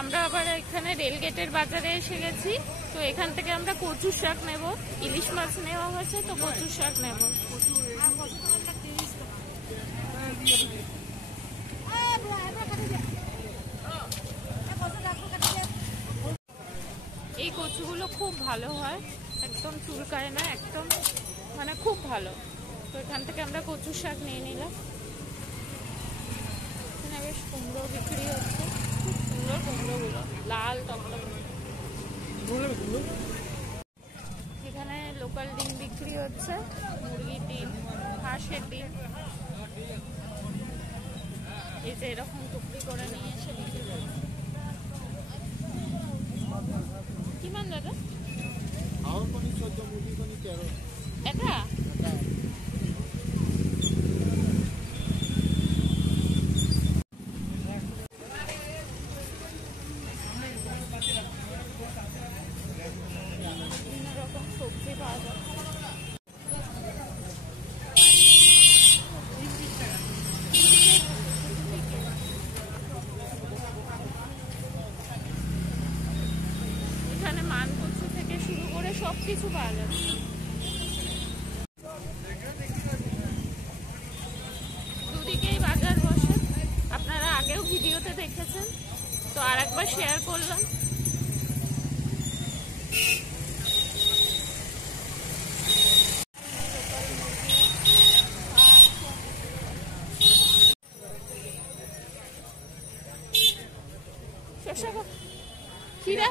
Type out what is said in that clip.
আমরা আবার এখানে রেলগেটের বাজারে এসে গেছি। তো এখান থেকে আমরা কচুর শাক নেব, ইলিশ মাছ নেওয়া হয়েছে, তো কচুর শাক নেব। এই কচুগুলো খুব ভালো হয়, একদম চুলকায় না, একদম মানে খুব ভালো। তো এখান থেকে আমরা কচুর শাক নিয়ে নিলাম। এখানে বেশ কুমড়ো বিক্রি হচ্ছে, খুব সুন্দর কুমড়োগুলো, লাল টকটকে। এখানে লোকাল ডিম বিক্রি হচ্ছে, মুরগির ডিম, হাঁসের ডিম। এই যে এরকম টুকরি করে নিয়ে এসে বিক্রি করছে। কি মান দাদা? এটা বিভিন্ন রকম সবজি পাওয়া যায়। এখানে মানকচু থেকে শুরু করে সবকিছু পাওয়া যাচ্ছে। দুদিকেই বাজার বসে, আপনারা আগেও ভিডিওতে দেখেছেন, তো আর একবার শেয়ার করলাম। শসা খিরা